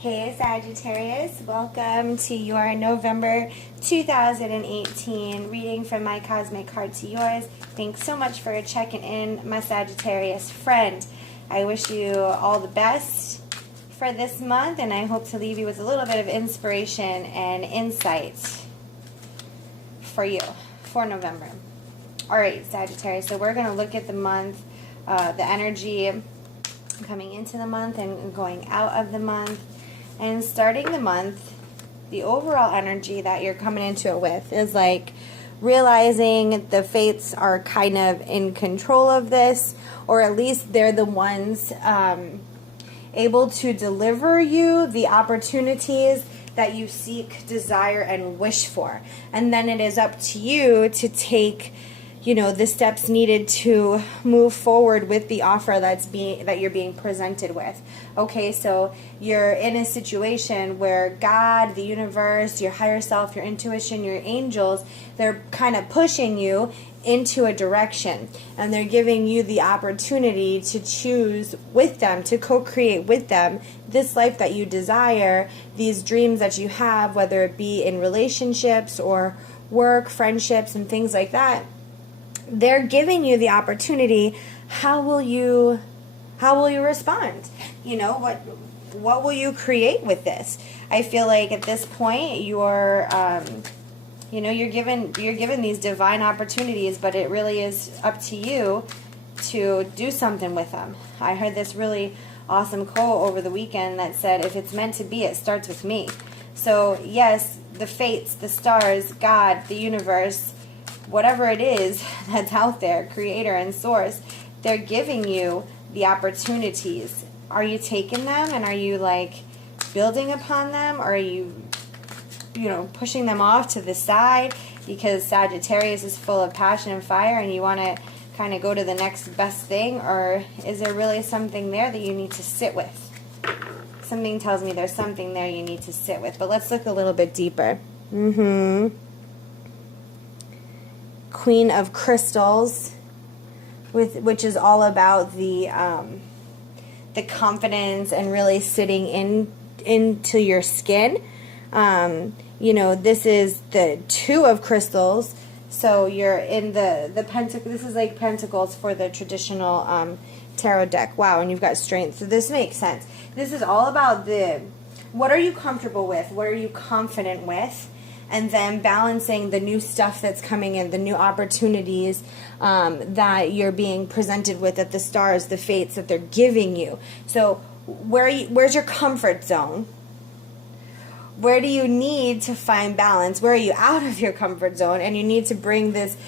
Hey Sagittarius, welcome to your November 2018 reading from my cosmic heart to yours. Thanks so much for checking in, my Sagittarius friend. I wish you all the best for this month, and I hope to leave you with a little bit of inspiration and insight for you for November. Alright, Sagittarius, so we're going to look at the month, the energy coming into the month and going out of the month. And starting the month, the overall energy that you're coming into it with is like realizing the fates are kind of in control of this, or at least they're the ones able to deliver you the opportunities that you seek, desire, and wish for. And then it is up to you to take, you know, the steps needed to move forward with the offer that you're being presented with. Okay, so you're in a situation where God, the universe, your higher self, your intuition, your angels, they're kind of pushing you into a direction, and they're giving you the opportunity to choose with them, to co-create with them this life that you desire, these dreams that you have, whether it be in relationships or work, friendships, and things like that. They're giving you the opportunity. How will you respond? You know, what will you create with this? I feel like at this point you're given these divine opportunities, but it really is up to you to do something with them. I heard this really awesome quote over the weekend that said, if it's meant to be, it starts with me. So yes, the fates, the stars, God, the universe, whatever it is that's out there, creator and source, they're giving you the opportunities. Are you taking them, and are you like building upon them, or are you pushing them off to the side because Sagittarius is full of passion and fire and you want to kind of go to the next best thing? Or is there really something there that you need to sit with? Something tells me there's something there you need to sit with, but let's look a little bit deeper. Queen of Crystals, which is all about the confidence and really sitting into your skin. This is the Two of Crystals, so you're in the pentacle. This is like Pentacles for the traditional tarot deck. Wow, and you've got Strength, so this makes sense. This is all about what are you comfortable with, what are you confident with, and then balancing the new stuff that's coming in, the new opportunities that you're being presented with, at the stars, the fates that they're giving you. So where's your comfort zone? Where do you need to find balance? Where are you out of your comfort zone and you need to bring this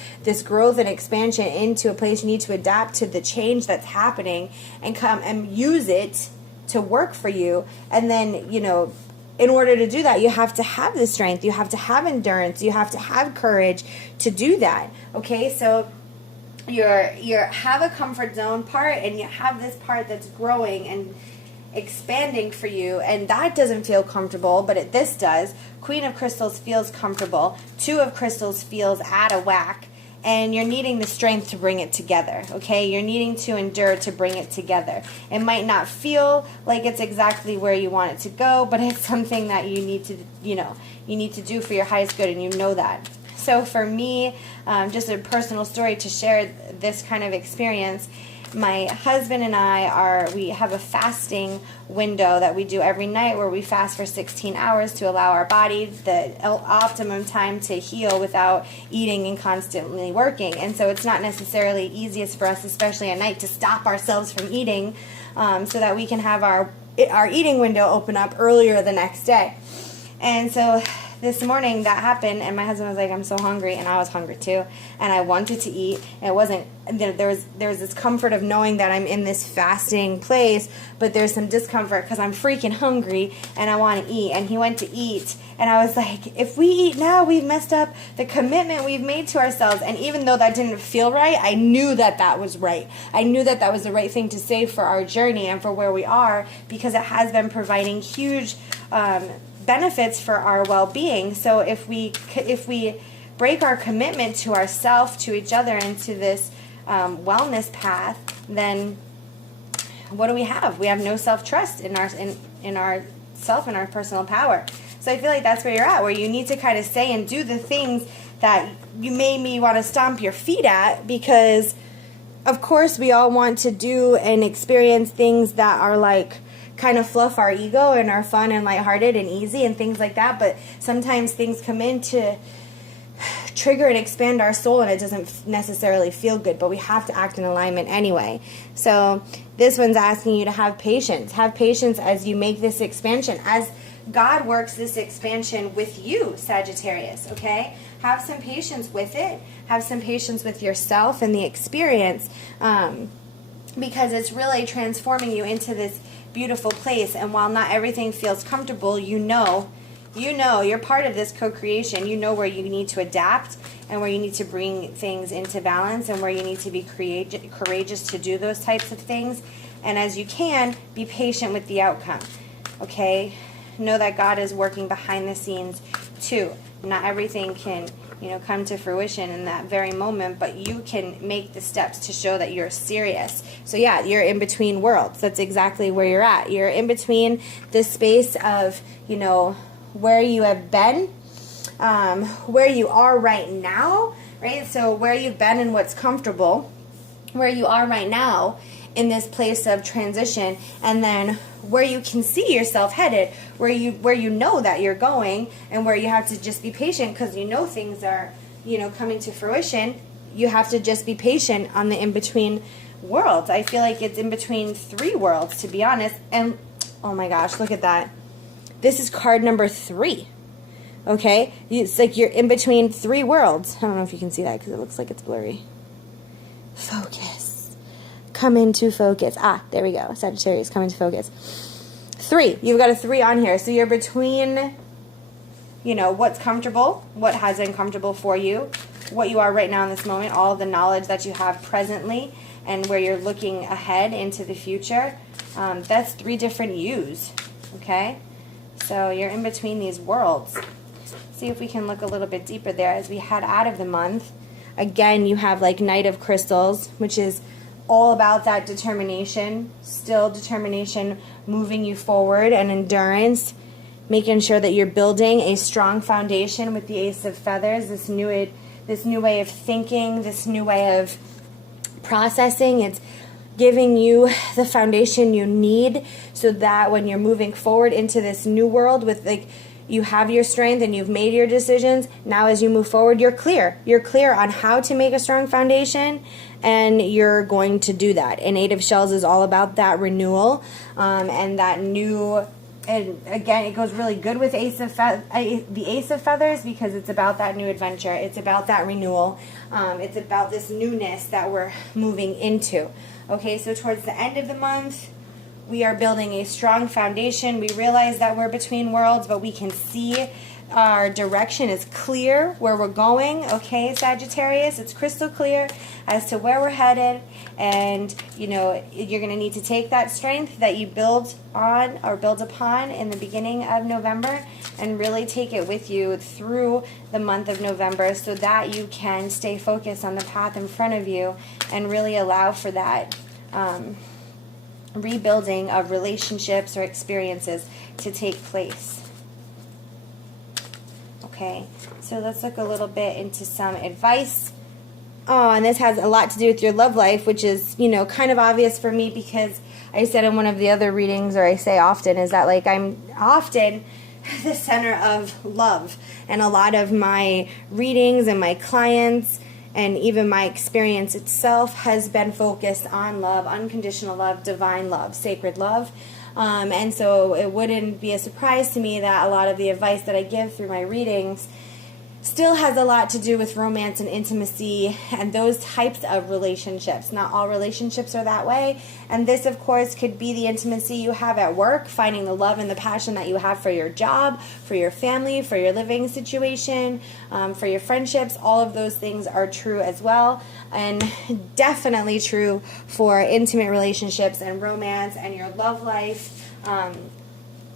growth and expansion into a place? You need to adapt to the change that's happening and come and use it to work for you. And then, in order to do that, you have to have the strength, you have to have endurance, you have to have courage to do that. Okay, so you have a comfort zone part, and you have this part that's growing and expanding for you, and that doesn't feel comfortable, but this does. Queen of Crystals feels comfortable. Two of Crystals feels out of whack, and you're needing the strength to bring it together. Okay, you're needing to endure to bring it together. It might not feel like it's exactly where you want it to go, but it's something that you need to do for your highest good, and you know that. So for me, just a personal story to share this kind of experience. My husband and we have a fasting window that we do every night where we fast for 16 hours to allow our body the optimum time to heal without eating and constantly working. And so it's not necessarily easiest for us, especially at night, to stop ourselves from eating so that we can have our eating window open up earlier the next day. And so this morning that happened, and my husband was like, I'm so hungry, and I was hungry too, and I wanted to eat. And it wasn't, there was this comfort of knowing that I'm in this fasting place, but there's some discomfort because I'm freaking hungry and I want to eat. And he went to eat, and I was like, if we eat now, we've messed up the commitment we've made to ourselves. And even though that didn't feel right, I knew that was right. I knew that was the right thing to say for our journey and for where we are, because it has been providing huge benefits for our well-being. So if we break our commitment to ourselves, to each other, and to this wellness path, then what do we have? We have no self-trust in our self and our personal power. So I feel like that's where you're at, where you need to kind of say and do the things that you made me want to stomp your feet at, because of course we all want to do and experience things that are like kind of fluff our ego and are fun and lighthearted and easy and things like that, but sometimes things come in to trigger and expand our soul, and it doesn't necessarily feel good, but we have to act in alignment anyway. So this one's asking you to have patience. Have patience as you make this expansion, as God works this expansion with you, Sagittarius, okay? Have some patience with it. Have some patience with yourself and the experience, because it's really transforming you into this beautiful place. And while not everything feels comfortable, you know you're part of this co-creation. You know where you need to adapt and where you need to bring things into balance and where you need to be courageous to do those types of things. And as you can, be patient with the outcome, okay? Know that God is working behind the scenes too. Not everything can, come to fruition in that very moment, but you can make the steps to show that you're serious. So yeah, you're in between worlds. That's exactly where you're at. You're in between the space of, where you have been, where you are right now, right? So where you've been and what's comfortable, where you are right now in this place of transition, and then where you can see yourself headed, where you know that you're going, and where you have to just be patient because things are, coming to fruition. You have to just be patient on the in-between worlds. I feel like it's in between 3 worlds, to be honest. And oh my gosh, look at that. This is card number 3. Okay? It's like you're in between 3 worlds. I don't know if you can see that because it looks like it's blurry. Focus. Come into focus. Ah, there we go. Sagittarius, come into focus. 3. You've got a 3 on here. So you're between, what's comfortable, what has been comfortable for you, what you are right now in this moment, all the knowledge that you have presently, and where you're looking ahead into the future. That's 3 different yous. Okay? So you're in between these worlds. See if we can look a little bit deeper there as we head out of the month. Again, you have like Knight of Crystals, which is all about that determination, still determination, moving you forward, and endurance, making sure that you're building a strong foundation with the Ace of Feathers, this new way of thinking, this new way of processing. It's giving you the foundation you need so that when you're moving forward into this new world with you have your strength and you've made your decisions, now as you move forward, you're clear. You're clear on how to make a strong foundation, and you're going to do that. And 8 of Shells is all about that renewal, and that new, and again, it goes really good with the Ace of Feathers because it's about that new adventure. It's about that renewal. It's about this newness that we're moving into. Okay, so towards the end of the month, we are building a strong foundation. We realize that we're between worlds, but we can see our direction is clear where we're going. Okay, Sagittarius, it's crystal clear as to where we're headed. And, you're going to need to take that strength that you build on or build upon in the beginning of November and really take it with you through the month of November so that you can stay focused on the path in front of you and really allow for that rebuilding of relationships or experiences to take place. Okay, so let's look a little bit into some advice. Oh, and this has a lot to do with your love life, which is, kind of obvious for me because I said in one of the other readings, or I say often, is that I'm often the center of love. And a lot of my readings and my clients and even my experience itself has been focused on love, unconditional love, divine love, sacred love. And so it wouldn't be a surprise to me that a lot of the advice that I give through my readings still has a lot to do with romance and intimacy and those types of relationships. Not all relationships are that way. And this, of course, could be the intimacy you have at work, finding the love and the passion that you have for your job, for your family, for your living situation, for your friendships. All of those things are true as well. And definitely true for intimate relationships and romance and your love life.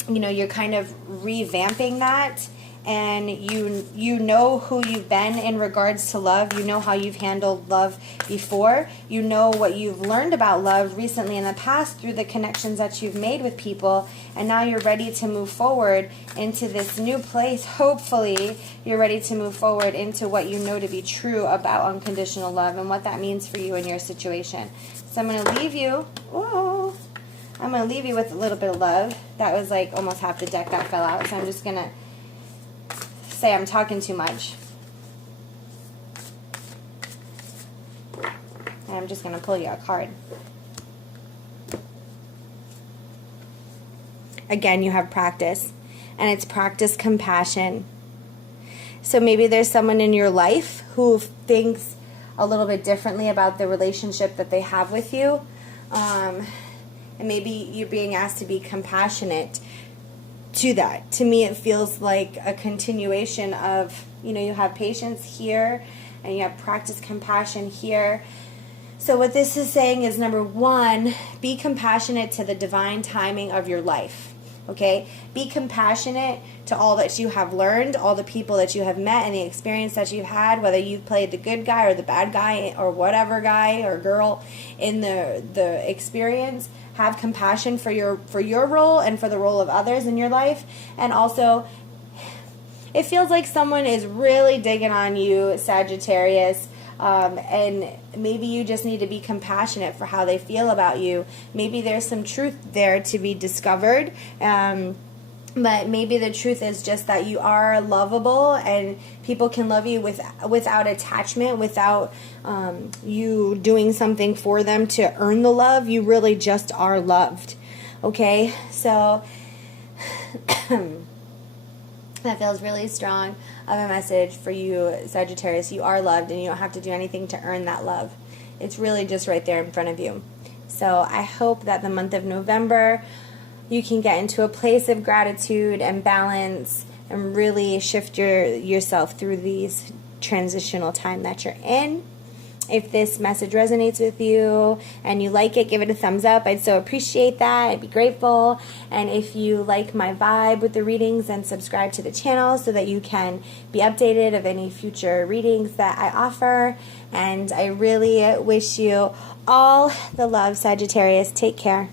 You're kind of revamping that and you know who you've been in regards to love. You know how you've handled love before. You know what you've learned about love recently in the past through the connections that you've made with people, and now you're ready to move forward into this new place. Hopefully you're ready to move forward into what you know to be true about unconditional love and what that means for you in your situation. So I'm going to leave you, I'm going to leave you with a little bit of love. That was like almost half the deck that fell out, so I'm just going to say I'm talking too much. And I'm just going to pull you a card. Again, you have practice, and it's practice compassion. So maybe there's someone in your life who thinks a little bit differently about the relationship that they have with you. And maybe you're being asked to be compassionate to that. To me, it feels like a continuation of, you have patience here and you have practice compassion here. So what this is saying is, number one, be compassionate to the divine timing of your life. Okay? Be compassionate to all that you have learned, all the people that you have met, and the experience that you've had, whether you've played the good guy or the bad guy or whatever guy or girl in the experience. Have compassion for your role and for the role of others in your life. And also, it feels like someone is really digging on you, Sagittarius, and maybe you just need to be compassionate for how they feel about you. Maybe there's some truth there to be discovered, but maybe the truth is just that you are lovable and people can love you without attachment, without you doing something for them to earn the love. You really just are loved. Okay? So that feels really strong of a message for you, Sagittarius. You are loved, and you don't have to do anything to earn that love. It's really just right there in front of you. So I hope that the month of November, you can get into a place of gratitude and balance and really shift yourself through these transitional time that you're in. If this message resonates with you and you like it, give it a thumbs up. I'd so appreciate that. I'd be grateful. And if you like my vibe with the readings, then subscribe to the channel so that you can be updated of any future readings that I offer. And I really wish you all the love, Sagittarius. Take care.